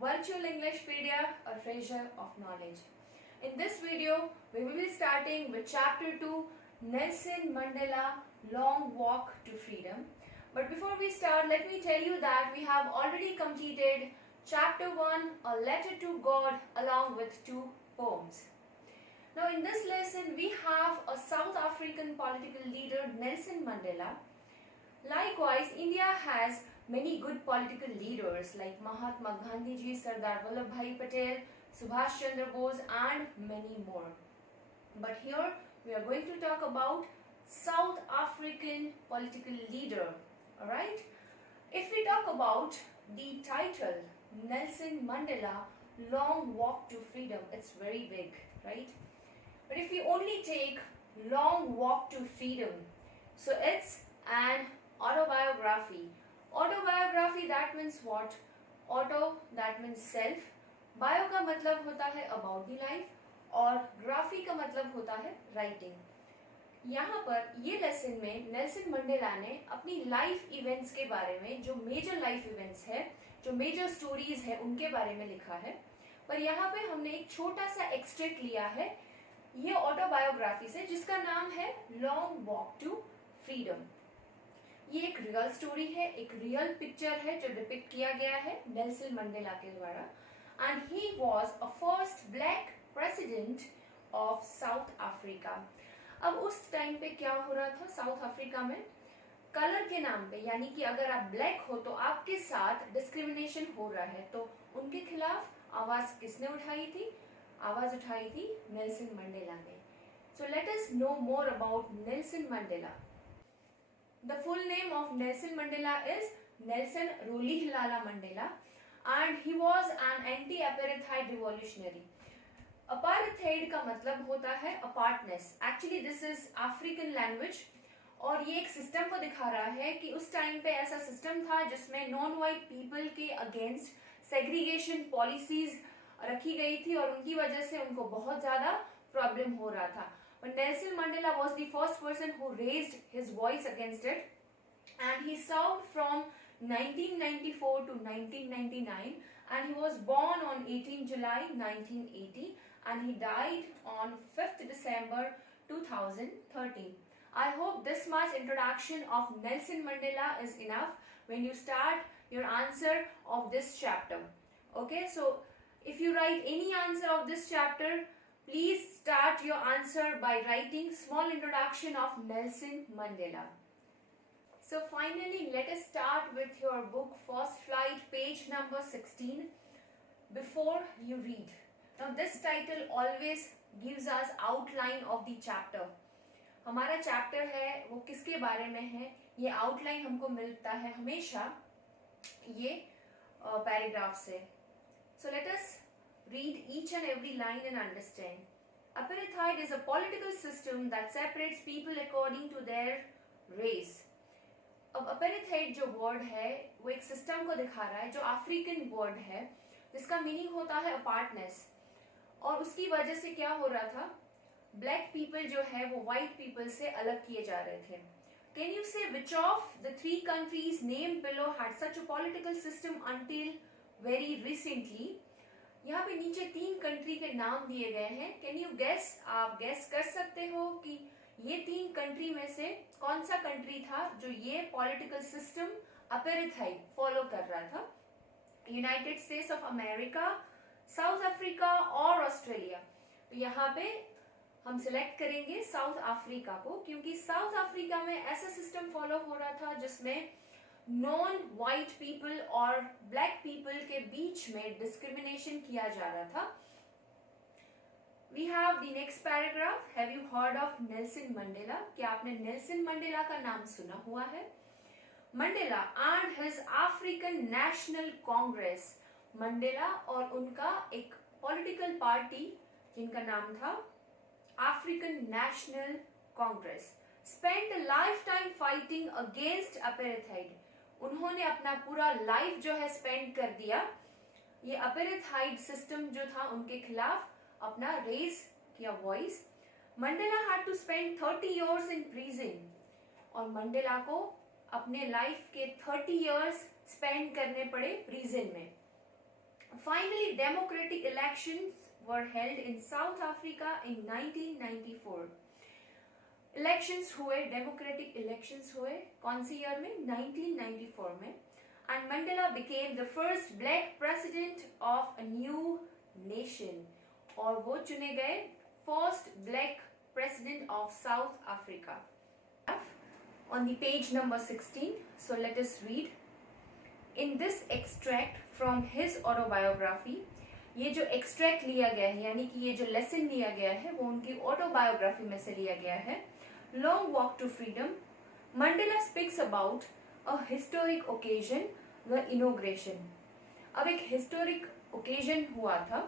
Virtual Englishpedia, a treasure of knowledge. In this video, we will be starting with Chapter 2, Nelson Mandela, Long Walk to Freedom. But before we start, let me tell you that we have already completed Chapter 1, A Letter to God, along with 2 poems. Now in this lesson, we have a South African political leader, Nelson Mandela. Likewise, India has many good political leaders like Mahatma Gandhi ji, Sardar Vallabhbhai Patel, Subhash Chandra Bose and many more. But here we are going to talk about South African political leader. Alright? If we talk about the title Nelson Mandela, Long Walk to Freedom, it's very big, right? But if we only take Long Walk to Freedom, so it's an autobiography. Autobiography, that means what? Auto, that means self. Bio का मतलब होता है about the life और graphy का मतलब होता है writing. यहाँ पर ये लेसन में नेल्सन मंडेला ने अपनी लाइफ इवेंट्स के बारे में, जो मेजर लाइफ इवेंट्स है, जो मेजर स्टोरीज है, उनके बारे में लिखा है. पर यहाँ पे हमने एक छोटा सा एक्सट्रैक्ट लिया है ये ऑटोबायोग्राफी से, जिसका नाम है लॉन्ग वॉक टू फ्रीडम. ये एक रियल स्टोरी है, एक रियल पिक्चर है जो डिपिक्ट किया गया है नेल्सन मंडेला के द्वारा. And he was a first black president of South Africa. अब उस टाइम पे क्या हो रहा था साउथ अफ्रीका में? कलर के नाम पे, यानी कि अगर आप ब्लैक हो तो आपके साथ डिस्क्रिमिनेशन हो रहा है, तो उनके खिलाफ आवाज किसने उठाई थी? आवाज उठाई थी नेल्सन मंडेला ने. So let us know more about Nelson Mandela. The full name of Nelson Mandela is Nelson Rolihlahla Mandela, and he was an anti-apartheid revolutionary. Apartheid का मतलब होता है apartness. Actually this is African language, और ये एक system को दिखा रहा है कि उस टाइम पे ऐसा सिस्टम था जिसमें नॉन वाइट पीपल के अगेंस्ट सेग्रीगेशन पॉलिसीज रखी गई थी और उनकी वजह से उनको बहुत ज्यादा प्रॉब्लम हो रहा था. But Nelson Mandela was the first person who raised his voice against it, and he served from 1994 to 1999, and he was born on 18 July 1980 and he died on 5th December 2013. I hope this much introduction of Nelson Mandela is enough when you start your answer of this chapter. Okay, so if you write any answer of this chapter, please start your answer by writing small introduction of Nelson Mandela. So finally, let us start with your book First Flight, page number 16. Before you read, now this title always gives us outline of the chapter. हमारा chapter है वो किसके बारे में है, ये outline हमको मिलता है हमेशा ये पैराग्राफ से. So let us read each and every line and understand. Apartheid is a political system that separates people according to their race. अब apartheid जो वर्ड है वो एक सिस्टम को दिखा रहा है जो अफ्रीकन वर्ड है, जिसका मीनिंग होता है अपार्टनेस. और उसकी वजह से क्या हो रहा था? ब्लैक पीपल जो है वो व्हाइट पीपल से अलग किए जा रहे थे. Can you say which of the 3 countries named below had such a political system until very recently? यहाँ पे नीचे 3 कंट्री के नाम दिए गए हैं. Can you guess? आप गेस कर सकते हो कि ये 3 कंट्री में से कौन सा कंट्री था जो ये पॉलिटिकल सिस्टम अपेरेथाइड फॉलो कर रहा था? United states of America, south Africa और ऑस्ट्रेलिया. तो यहाँ पे हम सिलेक्ट करेंगे साउथ अफ्रीका को, क्योंकि साउथ अफ्रीका में ऐसा सिस्टम फॉलो हो रहा था जिसमें नॉन व्हाइट पीपल और ब्लैक पीपल के बीच में डिस्क्रिमिनेशन किया जा रहा था. We have the next paragraph. Have you heard of Nelson Mandela? क्या आपने नेल्सन मंडेला का नाम सुना हुआ है? Mandela and his African National Congress. Mandela और उनका एक पॉलिटिकल पार्टी जिनका नाम था African National Congress spent a lifetime fighting against apartheid. उन्होंने अपना पूरा लाइफ जो है स्पेंड कर दिया ये अपेरेथाइड सिस्टम जो था उनके खिलाफ अपना रेज किया voice. Mandela had to spend 30 years in prison, और मंडेला को अपने लाइफ के 30 इयर्स स्पेंड करने पड़े प्रिजन में. Finally, democratic elections were held in South Africa in 1994. Elections हुए, डेमोक्रेटिक इलेक्शंस हुए, कौन सी ईयर में? 1994 में. And Mandela became the first black president of a new nation. और वो चुने गए first black president of South Africa. On the page number 16, so let us read. In this extract from his autobiography, ये जो extract लिया गया है, यानी कि ये जो लेसन लिया गया है, वो उनकी ऑटोबायोग्राफी में से लिया गया है. Long Walk to Freedom, Mandela speaks about a historic occasion, the inauguration. अब एक हिस्टोरिक ओकेजन हुआ था,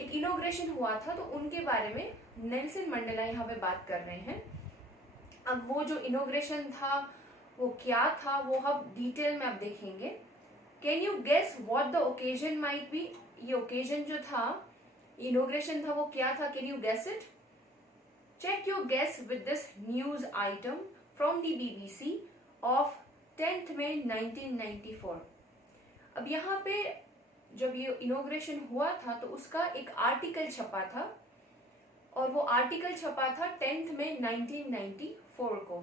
एक इनोग्रेशन हुआ था, तो उनके बारे में नेल्सन मंडेला यहाँ पे बात कर रहे हैं. अब वो जो इनोग्रेशन था वो क्या था, वो हम डिटेल में अब देखेंगे. Can you guess what the occasion might be? ये ओकेजन जो था, इनोग्रेशन था, वो क्या था? Can you guess it? Check your guess with this news item from the BBC of 10th May 1994. अब यहाँ पे जब ये इनोग्रेशन हुआ था तो उसका एक आर्टिकल छपा था, और वो आर्टिकल छपा था 10th May 1994 को.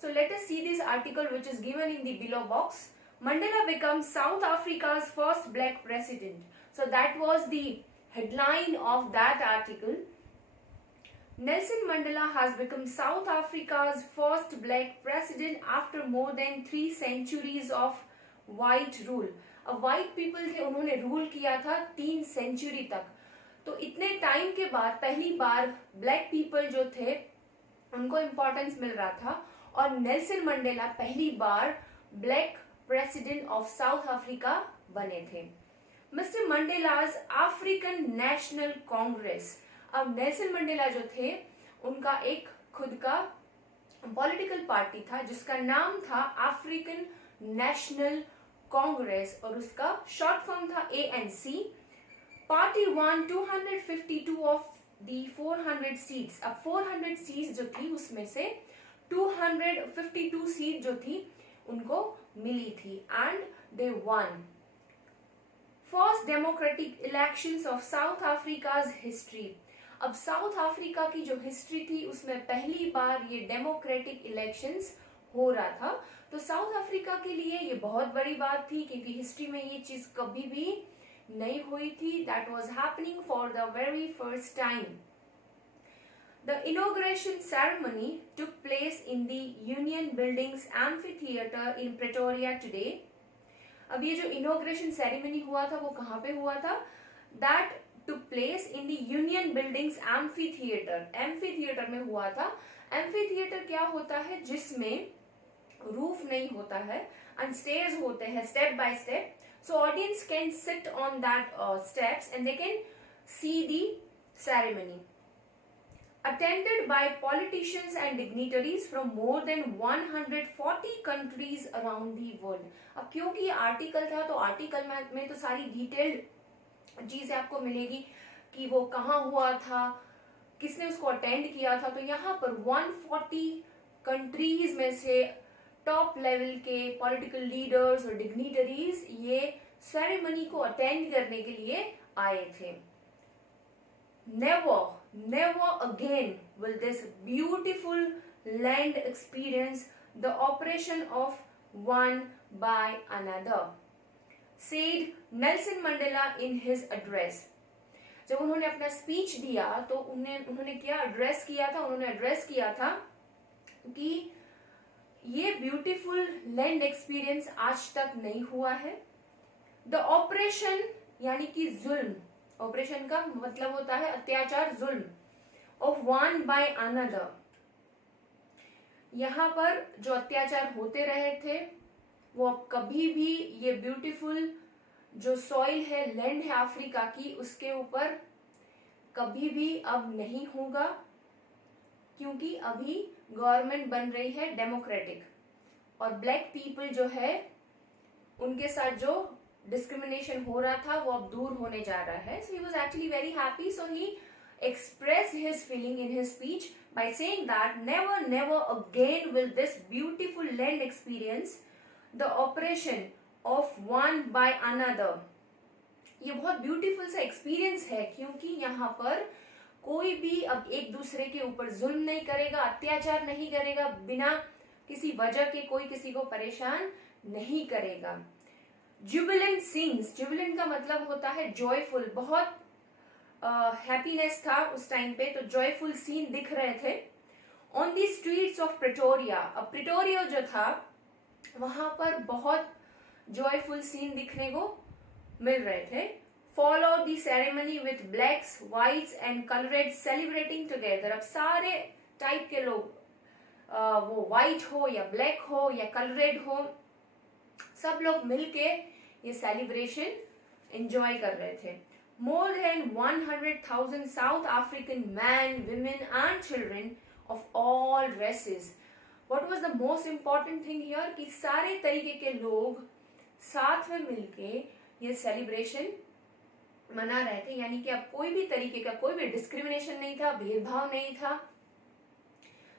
So let us see this article which is given in the below box. Mandela becomes South Africa's first black president. So that was the headline of that article. Nelson Mandela has become South Africa's first black president after more than 3 centuries of white rule. अब white people थे, उन्होंने rule किया था 3 century तक. तो इतने time के बाद पहली बार ब्लैक पीपल जो थे उनको इम्पोर्टेंस मिल रहा था, और नेल्सन मंडेला पहली बार black president of South Africa बने थे. Mr Mandela's African National Congress. अब नेल्सन मंडेला जो थे उनका एक खुद का पॉलिटिकल पार्टी था जिसका नाम था अफ्रीकन नेशनल कांग्रेस, और उसका शॉर्ट फॉर्म था ANC. Party one 252 of the 400 seats. अब 400 सीट्स जो थी उसमें से 252 सीट जो थी उनको मिली थी, and they one. First democratic elections of south Africa's history. अब साउथ अफ्रीका की जो हिस्ट्री थी उसमें पहली बार ये डेमोक्रेटिक इलेक्शंस हो रहा था. तो साउथ अफ्रीका के लिए ये बहुत बड़ी बात थी, क्योंकि हिस्ट्री में ये चीज कभी भी नहीं हुई थी. That was happening for the very first time. The inauguration ceremony took place in the union buildings amphitheatre in Pretoria today. अब ये जो इनॉग्रेशन सेरेमनी हुआ था वो कहाँ पे हुआ था? That took place in the Union Buildings Amphitheater. Amphitheater में हुआ था. Amphitheater क्या होता है? जिसमें रूफ नहीं होता है and stairs होते हैं step by step. So audience can sit on that steps and they can see the ceremony. Attended by politicians and dignitaries from more than 140 countries around the world. अब क्योंकि ये article था तो article में तो सारी डिटेल्ड चीजें आपको मिलेगी कि वो कहाँ हुआ था, किसने उसको अटेंड किया था. तो यहाँ पर 140 कंट्रीज में से टॉप लेवल के पॉलिटिकल लीडर्स और डिग्निटरीज ये सेरेमनी को अटेंड करने के लिए आए थे. never again will this beautiful land experience the oppression of one by another, said Nelson Mandela in his address. जब उन्होंने अपना स्पीच दिया तो उन्होंने क्या एड्रेस किया था? उन्होंने एड्रेस किया था कि ये ब्यूटीफुल लैंड एक्सपीरियंस आज तक नहीं हुआ है. द ऑपरेशन यानी कि जुल्म, ऑपरेशन का मतलब होता है अत्याचार, जुल्म, ऑफ वन बाय अनदर. यहाँ पर जो अत्याचार होते रहे थे वो अब कभी भी ये ब्यूटीफुल जो सॉइल है, लैंड है अफ्रीका की, उसके ऊपर कभी भी अब नहीं होगा, क्योंकि अभी गवर्नमेंट बन रही है डेमोक्रेटिक, और ब्लैक पीपल जो है उनके साथ जो डिस्क्रिमिनेशन हो रहा था वो अब दूर होने जा रहा है. So he was actually very happy. So he expressed his feeling in his speech by saying that never again will this beautiful land experience the oppression of one by another, ये बहुत ब्यूटीफुल सा experience है, क्योंकि यहाँ पर कोई भी अब एक दूसरे के ऊपर जुल्म नहीं करेगा, अत्याचार नहीं करेगा, बिना किसी वजह के कोई किसी को परेशान नहीं करेगा। जुबिलेंट सीन्स, जुबिलेंट का मतलब होता है जॉयफुल, बहुत हैप्पीनेस था उस टाइम पे, तो जॉयफुल सीन दिख रहे थे on the streets of Pretoria. अब प्रिटोरिया जो था वहां पर बहुत जॉयफुल सीन दिखने को मिल रहे थे। Follow the ceremony with blacks, whites and coloured celebrating together. अब सारे टाइप के लोग, वो व्हाइट हो या ब्लैक हो या कलरेड हो, सब लोग मिलके ये सेलिब्रेशन एंजॉय कर रहे थे। More than 100,000 South African men, women and children of all races. What was the most important thing here? कि सारे तरीके के लोग साथ में मिलके ये सेलिब्रेशन मना रहे थे, यानी कि अब कोई भी तरीके का कोई भी डिस्क्रिमिनेशन नहीं था, भेदभाव नहीं था।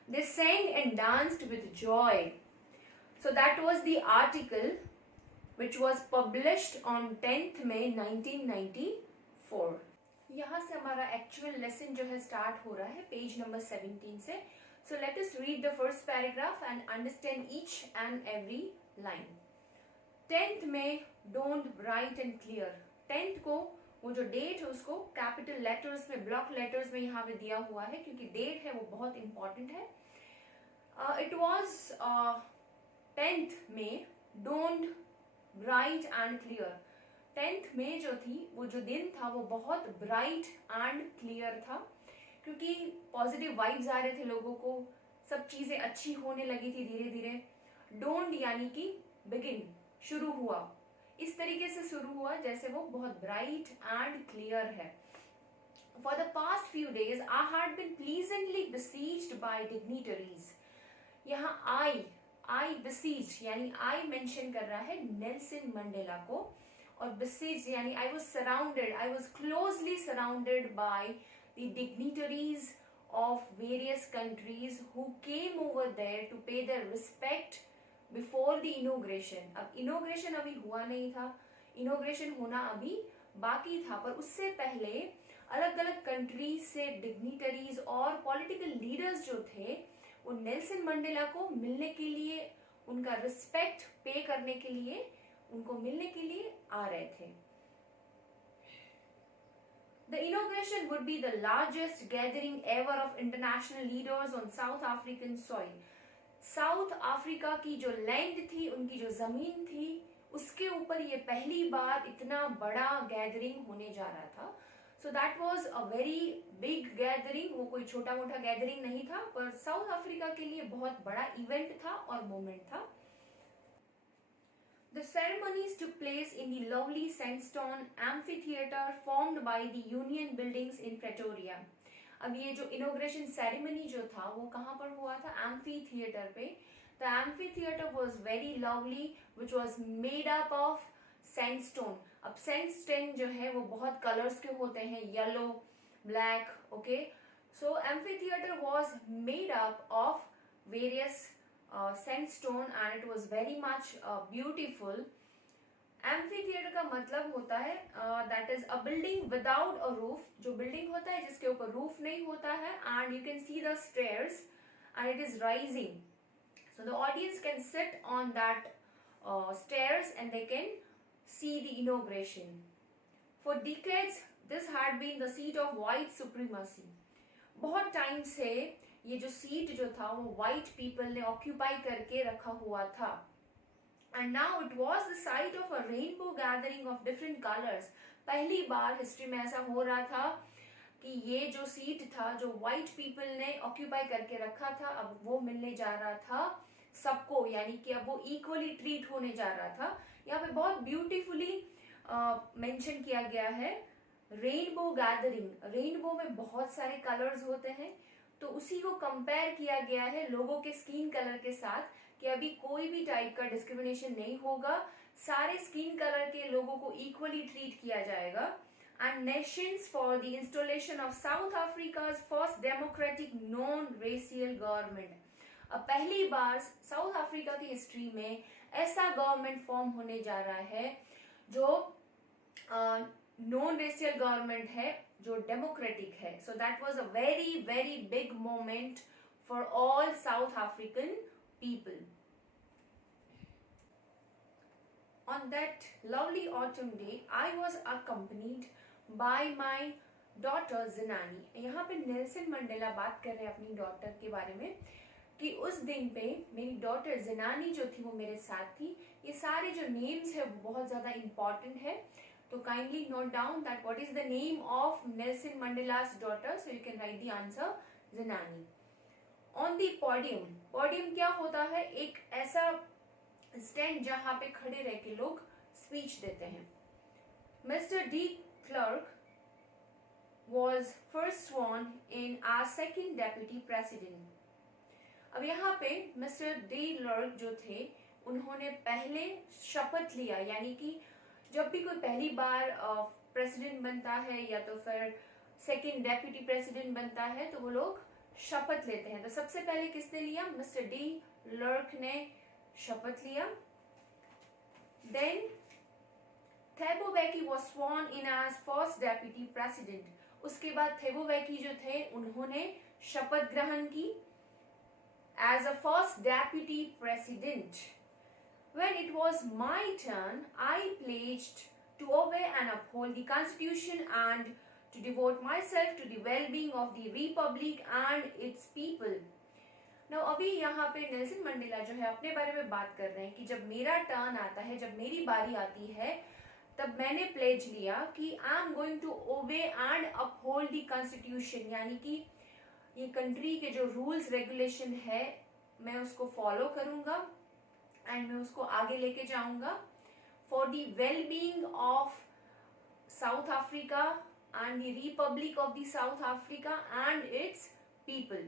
They sang and danced with joy. So that was the article which was published on 10th May 1994. यहाँ से हमारा एक्चुअल लेसन जो है स्टार्ट हो रहा है पेज नंबर 17 से। So let us read the first paragraph and understand each and every line. 10th में don't bright and clear. 10th को वो जो डेट है उसको कैपिटल लेटर्स में, ब्लॉक लेटर्स में यहाँ पे दिया हुआ है, क्योंकि डेट है वो बहुत इंपॉर्टेंट है। इट वॉज 10th में don't bright and clear. 10th में जो थी वो जो दिन था वो बहुत ब्राइट एंड क्लियर था, क्योंकि पॉजिटिव वाइब्स आ रहे थे लोगों को, सब चीजें अच्छी होने लगी थी धीरे धीरे। डोंट यानी कि बिगिन, शुरू हुआ, इस तरीके से शुरू हुआ जैसे वो बहुत ब्राइट एंड क्लियर है। For the past few days I had been pleasantly besieged by dignitaries. यहाँ I besieged यानी I मेंशन कर रहा है नेल्सन मंडेला को, और besieged यानी I was surrounded, I was closely surrounded by the dignitaries of various countries who came over there to pay their respect before the inauguration. अब inauguration अभी हुआ नहीं था, inauguration होना अभी बाकी था, पर उससे पहले अलग अलग कंट्रीज से डिग्निटरीज और पॉलिटिकल लीडर्स जो थे वो नेल्सन मंडेला को मिलने के लिए, उनका रिस्पेक्ट पे करने के लिए, उनको मिलने के लिए आ रहे थे। The inauguration would be the largest gathering ever of international leaders on South African soil. South Africa की जो लैंड थी, उनकी जो जमीन थी, उसके ऊपर ये पहली बार इतना बड़ा गैदरिंग होने जा रहा था। So that was a very big gathering, वो कोई छोटा मोटा गैदरिंग नहीं था, पर साउथ अफ्रीका के लिए बहुत बड़ा इवेंट था और मोमेंट था। The ceremonies took place in the lovely sandstone amphitheater formed by the Union Buildings in Pretoria. अब ये जो इनॉग्रेशन सेरेमनी जो था वो कहाँ पर हुआ था? एम्फी थिएटर पे। The amphi theatre was very lovely which was made up of sandstone. अब सैंडस्टोन जो है वो बहुत कलर्स के होते हैं, yellow, black, okay. So amphi theatre was made up of various sandstone and it was very much beautiful. Amphi theatre का मतलब होता है that is a building without a roof, जो बिल्डिंग होता है जिसके ऊपर रूफ नहीं होता है, and you can see the stairs and it is rising, so the audience can sit on that stairs and they can see the inauguration. For decades this had been the seat of white supremacy. बहुत time से ये जो seat जो था वो white people ने occupy करके रखा हुआ था, and now it was the site of a rainbow gathering of different colors. पहली बार हिस्ट्री में ऐसा हो रहा था कि ये जो सीट था जो व्हाइट पीपल ने ऑक्यूपाई करके रखा था, अब वो मिलने जा रहा था सबको, यानी कि अब वो इक्वली ट्रीट होने जा रहा था। यहाँ पे बहुत ब्यूटीफुली मेंशन किया गया है रेनबो गैदरिंग। रेनबो में बहुत सारे कलर्स होते हैं, तो उसी को कंपेयर किया गया है लोगों के स्किन कलर के साथ, कि अभी कोई भी टाइप का डिस्क्रिमिनेशन नहीं होगा, सारे स्किन कलर के लोगों को इक्वली ट्रीट किया जाएगा। And Nations for the installation of south Africa's first democratic non racial government. अब पहली बार साउथ अफ्रीका की हिस्ट्री में ऐसा गवर्नमेंट फॉर्म होने जा रहा है जो नॉन रेशियल गवर्नमेंट है जो डेमोक्रेटिक है. So that was a very very big moment for all south African people. On that lovely autumn day, I was accompanied by my daughter Zinani. यहाँ पे नेल्सन मंडेला बात कर रहे हैं अपनी डॉटर के बारे में कि उस दिन पे मेरी डॉटर जिनानी जो थी वो मेरे साथ थी. ये सारे जो नेम्स है वो बहुत ज़्यादा इम्पॉर्टेंट है, तो kindly note down that what is the name of Nelson Mandela's daughter, so you can write the answer Zenani. On the podium, podium क्या होता है? एक ऐसा स्टैंड जहां पे खड़े रह के लोग स्पीच देते हैं. Mister de Klerk was first sworn in our second deputy president. अब यहाँ पे मिस्टर डी क्लर्क जो थे उन्होंने पहले शपथ लिया, यानी कि जब भी कोई पहली बार प्रेसिडेंट बनता है या तो फिर सेकंड डेप्यूटी प्रेसिडेंट बनता है तो वो लोग शपथ लेते हैं. तो सबसे पहले किसने लिया? मिस्टर डी क्लर्क ने शपथ लिया. Then Thebo Beki was sworn in as first deputy president. उसके बाद थेबो बेकी जो थे उन्होंने शपथ ग्रहण की as a first deputy president. When it was my turn, I pledged to obey and uphold the constitution and to devote myself to the well-being of the republic and its people. Now, अभी यहाँ पे Nelson Mandela जो है अपने बारे में बात कर रहे हैं कि जब मेरा टर्न आता है, जब मेरी बारी आती है, तब मैंने प्लेज लिया कि I am going to obey and uphold the constitution, यानी कि ये कंट्री के जो रूल्स रेगुलेशन है मैं उसको फॉलो करूंगा एंड मैं उसको आगे लेके जाऊंगा for the well being of South Africa and the Republic of the south Africa and it's people.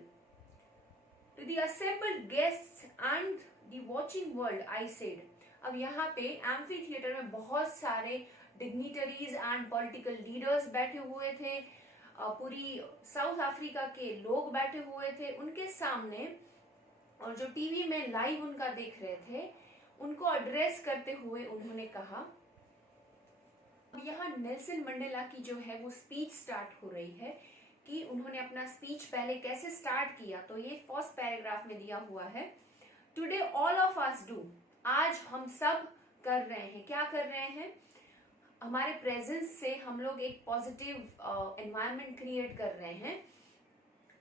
To the assembled guests and the watching world, I said. अब यहाँ पे एम्फी थिएटर में बहुत सारे डिग्निटरीज एंड पॉलिटिकल लीडर्स बैठे हुए थे, पूरी साउथ अफ्रीका के लोग बैठे हुए थे उनके सामने, और जो टीवी में लाइव उनका देख रहे थे उनको एड्रेस करते हुए उन्होंने कहा. अब यहाँ नेल्सन मंडेला की जो है वो स्पीच स्टार्ट हो रही है कि उन्होंने अपना स्पीच पहले कैसे स्टार्ट किया. तो ये फर्स्ट पैराग्राफ में दिया हुआ है. Today all of us do, आज हम सब कर रहे हैं. क्या कर रहे हैं? हमारे प्रेजेंस से हम लोग एक पॉजिटिव एनवायरनमेंट क्रिएट कर रहे हैं.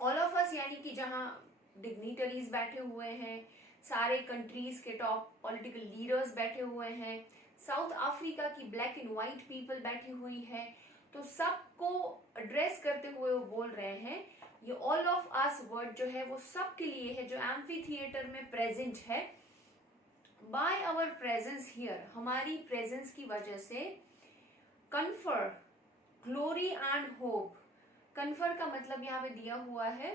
ऑल ऑफ अस यानी कि जहाँ डिग्निटरीज बैठे हुए हैं, सारे कंट्रीज के टॉप पॉलिटिकल लीडर्स बैठे हुए हैं, साउथ अफ्रीका की ब्लैक एंड व्हाइट पीपल बैठी हुई है, तो सबको एड्रेस करते हुए वो बोल रहे हैं. ये ऑल ऑफ अस वर्ड जो है वो सब के लिए है जो एम्फी थिएटर में प्रेजेंट है. बाय आवर प्रेजेंस हियर, हमारी प्रेजेंस की वजह से, confer glory and hope. Confer का मतलब यहाँ पे दिया हुआ है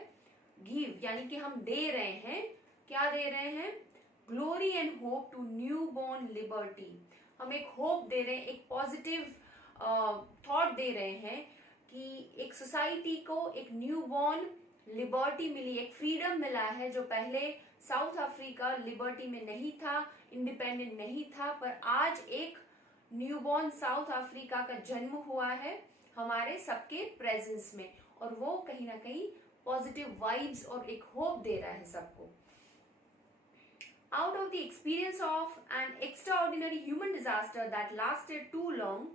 गिव, यानी कि हम दे रहे हैं. क्या दे रहे हैं? Glory and hope to new born liberty. हम एक होप दे रहे हैं, एक पॉजिटिव थॉट दे रहे हैं कि एक सोसाइटी को एक न्यू बॉर्न लिबर्टी मिली, एक फ्रीडम मिला है जो पहले साउथ अफ्रीका लिबर्टी में नहीं था, इंडिपेंडेंट नहीं था, पर आज एक न्यू बॉर्न साउथ अफ्रीका का जन्म हुआ है हमारे सबके प्रेजेंस में, और वो कहीं ना कहीं पॉजिटिव वाइब्स और एक होप दे रहा है सबको. Out of the experience of an extraordinary human disaster that lasted too long,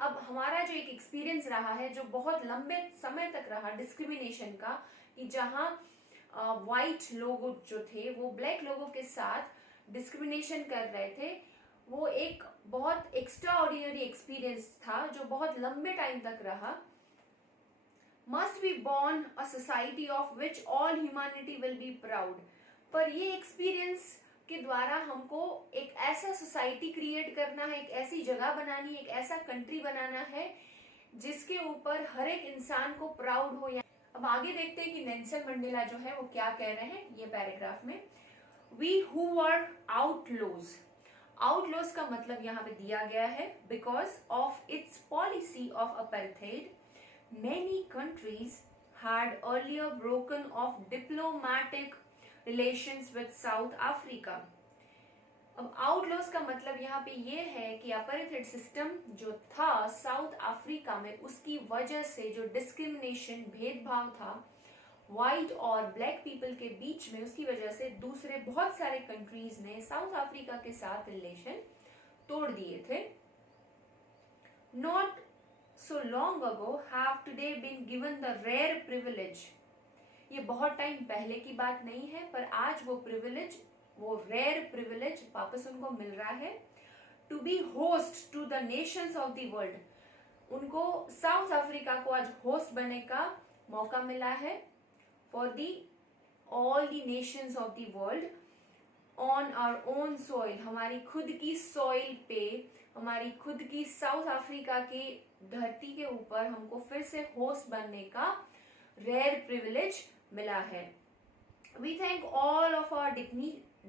अब हमारा जो एक एक्सपीरियंस रहा है जो बहुत लंबे समय तक रहा डिस्क्रिमिनेशन का, कि जहाँ वाइट लोग जो थे वो ब्लैक लोगों के साथ डिस्क्रिमिनेशन कर रहे थे, वो एक बहुत एक्स्ट्राऑर्डिनरी एक्सपीरियंस था जो बहुत लंबे टाइम तक रहा. Must be born a society of which all humanity will be proud. पर ये एक्सपीरियंस के द्वारा हमको एक ऐसा सोसाइटी क्रिएट करना है, एक ऐसी जगह बनानी है, एक ऐसा कंट्री बनाना है जिसके ऊपर हर एक इंसान को प्राउड हो. अब आगे देखते हैं कि नेल्सन मंडेला जो है वो क्या कह रहे हैं ये पैराग्राफ में. We who were outlaws. Outlaws का मतलब यहाँ पे दिया गया है because of its policy of apartheid many countries had earlier broken off diplomatic relations with South Africa. अब आउटलॉस का मतलब यहाँ पे ये है कि अपार्थाइड सिस्टम जो था साउथ अफ्रीका में, उसकी वजह से जो डिस्क्रिमिनेशन, भेदभाव था व्हाइट और ब्लैक पीपल के बीच में, उसकी वजह से दूसरे बहुत सारे कंट्रीज ने साउथ अफ्रीका के साथ रिलेशन तोड़ दिए थे. Not so long ago have today been given the rare privilege. ये बहुत टाइम पहले की बात नहीं है, पर आज वो प्रिविलेज, वो रेयर प्रिविलेज वापस उनको मिल रहा है. To be host to the nations of the world. उनको साउथ अफ्रीका को आज होस्ट बनने का मौका मिला है for the all the nations of the world on our own soil. हमारी खुद की सॉइल पे, हमारी खुद की साउथ अफ्रीका की धरती के ऊपर हमको फिर से होस्ट बनने का रेयर प्रिविलेज मिला है. We thank all of our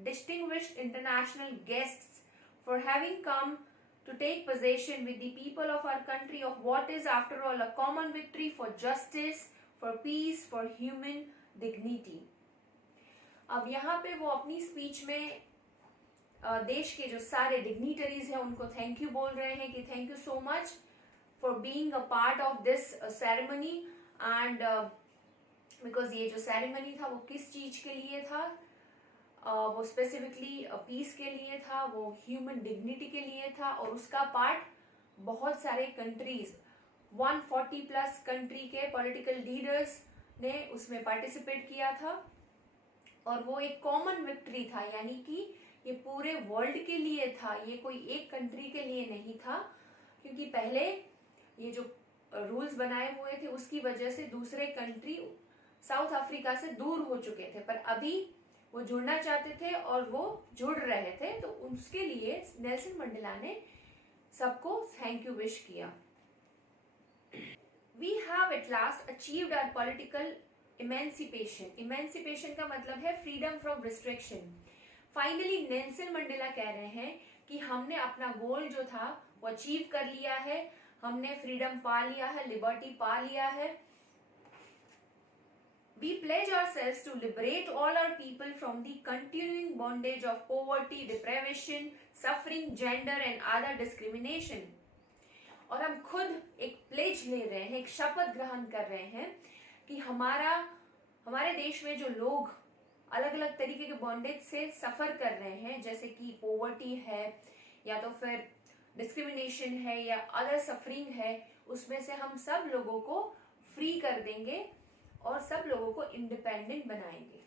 distinguished international guests for having come to take possession with the people of our country of what is after all a common victory for justice, for peace, for human dignity. अब यहाँ पे वो अपनी speech में देश के जो सारे डिग्निटरीज हैं उनको थैंक यू बोल रहे हैं कि thank you so much for being a part of this ceremony. And because ये जो सेरेमनी था वो किस चीज के लिए था, वो स्पेसिफिकली पीस के लिए था, वो ह्यूमन डिग्निटी के लिए था, और उसका पार्ट बहुत सारे कंट्रीज, 140 प्लस कंट्री के पॉलिटिकल लीडर्स ने उसमें पार्टिसिपेट किया था. और वो एक कॉमन विक्ट्री था, यानी कि ये पूरे वर्ल्ड के लिए था, ये कोई एक कंट्री के लिए नहीं था. क्योंकि पहले ये जो रूल्स बनाए हुए थे उसकी वजह से दूसरे कंट्री साउथ अफ्रीका से दूर हो चुके थे, पर अभी वो जुड़ना चाहते थे और वो जुड़ रहे थे, तो उसके लिए नेल्सन मंडेला ने सबको थैंक यू विश किया. We have at last achieved our political emancipation. Emancipation का मतलब है freedom from restriction. Finally Nelson Mandela कह रहे हैं कि हमने अपना गोल जो था वो अचीव कर लिया है, हमने फ्रीडम पा लिया है, लिबर्टी पा लिया है. We pledge ourselves to liberate all our people from the continuing bondage of poverty, deprivation, suffering, gender and other discrimination. और हम खुद एक प्लेज ले रहे हैं, एक शपथ ग्रहण कर रहे हैं कि हमारे देश में जो लोग अलग अलग तरीके के बॉन्डेज से सफर कर रहे हैं, जैसे कि पोवर्टी है या तो फिर डिस्क्रिमिनेशन है या अदर सफरिंग है, उसमें से हम सब लोगों को फ्री कर देंगे और सब लोगों को इंडिपेंडेंट बनाएंगे.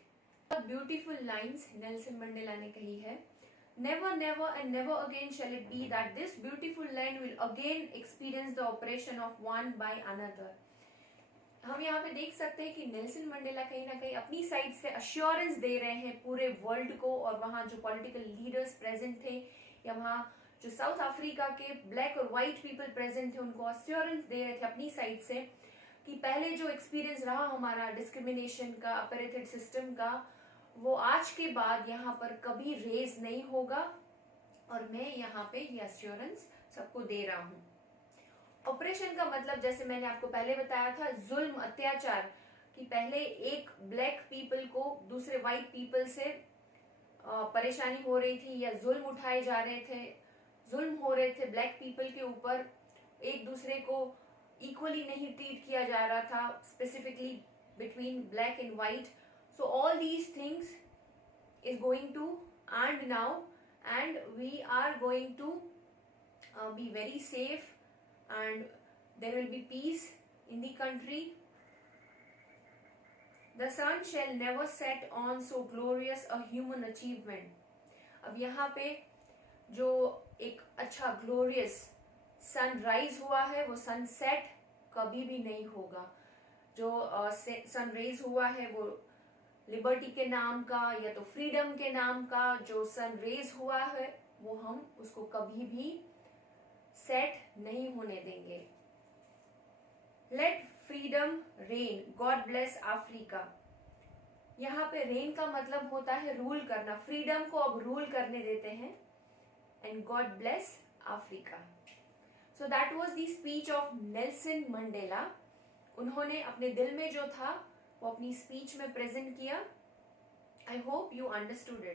ब्यूटीफुल लाइंस नेल्सन मंडेला ने कही है. Never, never and never again shall it be that this beautiful land will again experience the oppression of one by another. हम यहाँ पे देख सकते हैं कि नेल्सन मंडेला कहीं ना कहीं अपनी साइड से अश्योरेंस दे रहे हैं पूरे वर्ल्ड को, और वहाँ जो पॉलिटिकल लीडर्स प्रेजेंट थे या वहाँ जो साउथ अफ्रीका के ब्लैक और व्हाइट पीपल प्रेजेंट थे उनको अश्योरेंस दे रहे थे अपनी साइड से कि पहले जो एक्सपीरियंस रहा हमारा डिस्क्रिमिनेशन का, अपार्थाइड सिस्टम का, वो आज के बाद यहाँ पर कभी रेज नहीं होगा. और मैं यहाँ पे ये अश्योरेंस सबको दे रहा हूँ. ऑपरेशन का मतलब जैसे मैंने आपको पहले बताया था, जुल्म, अत्याचार, कि पहले एक ब्लैक पीपल को दूसरे व्हाइट पीपल से परेशानी हो रही थी या जुल्म उठाए जा रहे थे, जुल्म हो रहे थे ब्लैक पीपल के ऊपर, एक दूसरे को इक्वली नहीं ट्रीट किया जा रहा था, specifically between black and white. So all these things is going to end now, and we are going to be very safe, and there will be peace in the country. The sun shall never set on so glorious a human achievement. अब यहाँ पे जो एक अच्छा glorious sunrise हुआ है वो sunset कभी भी नहीं होगा. जो सनराइज हुआ है वो लिबर्टी के नाम का या तो फ्रीडम के नाम का जो सन रेज हुआ है वो हम उसको कभी भी सेट नहीं होने देंगे. Let freedom reign, God bless Africa. यहाँ पे रेन का मतलब होता है रूल करना, फ्रीडम को अब रूल करने देते हैं, and God bless Africa. So that was the speech of Nelson Mandela. उन्होंने अपने दिल में जो था वो अपनी स्पीच में प्रेजेंट किया. I hope you understood it.